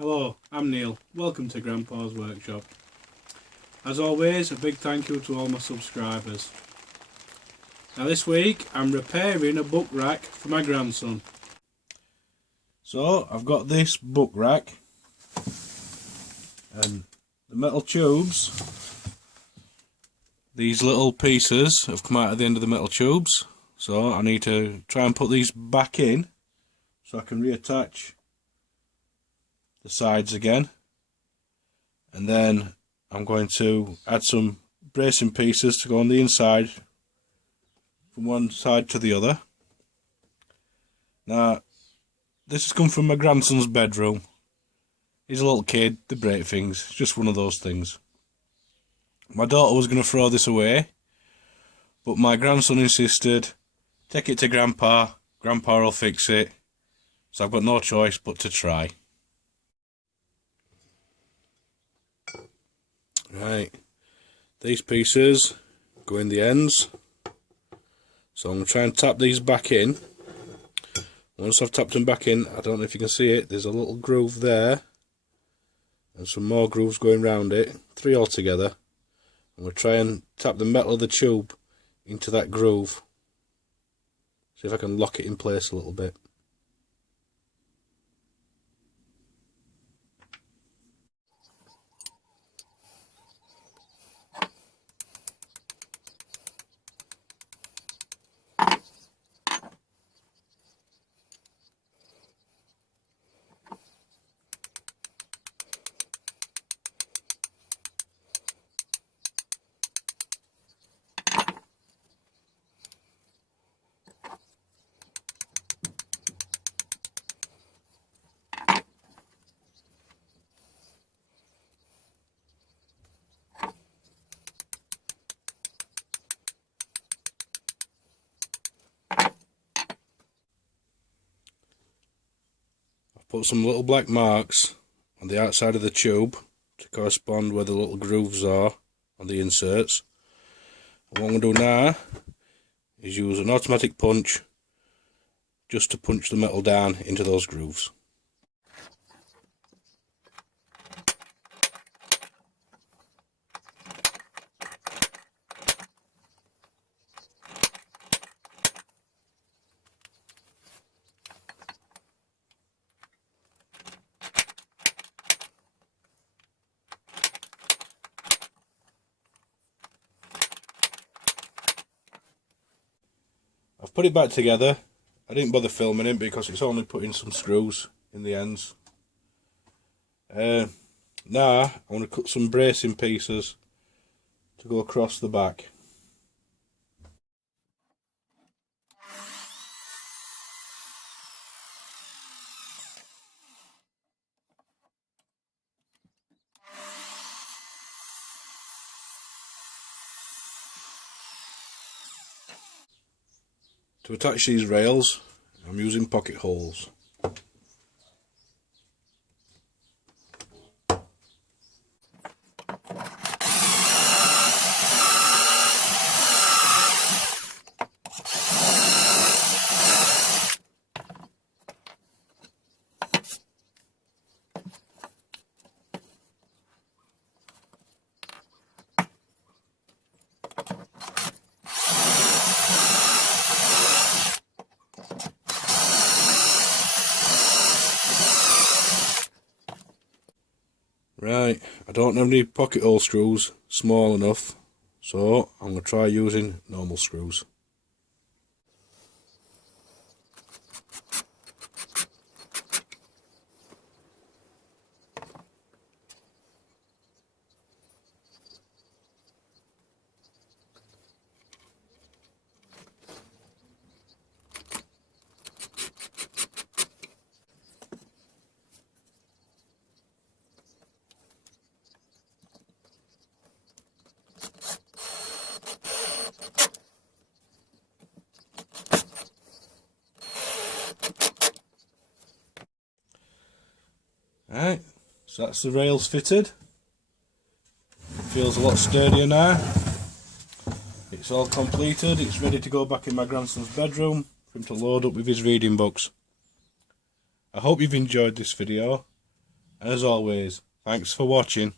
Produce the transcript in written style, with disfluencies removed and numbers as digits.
Hello, I'm Neil. Welcome to Grandpa's Workshop. As always, a big thank you to all my subscribers. Now this week I'm repairing a book rack for my grandson. So I've got this book rack and the metal tubes. These little pieces have come out at the end of the metal tubes, so I need to try and put these back in so I can reattach the sides again, and then I'm going to add some bracing pieces to go on the inside from one side to the other. Now this has come from my grandson's bedroom. He's a little kid, they break things, it's just one of those things. My daughter was going to throw this away, but my grandson insisted, take it to Grandpa, Grandpa will fix it, so I've got no choice but to try. Right, these pieces go in the ends, so I'm going to try and tap these back in. Once I've tapped them back in, I don't know if you can see it, there's a little groove there, and some more grooves going round it, 3 altogether. I'm going to try and tap the metal of the tube into that groove, see if I can lock it in place a little bit. Put some little black marks on the outside of the tube to correspond where the little grooves are on the inserts. And what I'm going to do now is use an automatic punch just to punch the metal down into those grooves. I've put it back together. I didn't bother filming it because it's only putting some screws in the ends. Now I want to cut some bracing pieces to go across the back. To attach these rails, I'm using pocket holes. Right, I don't have any pocket hole screws small enough, so I'm going to try using normal screws. Right, so that's the rails fitted. It feels a lot sturdier now. It's all completed, it's ready to go back in my grandson's bedroom for him to load up with his reading books. I hope you've enjoyed this video. And as always, thanks for watching.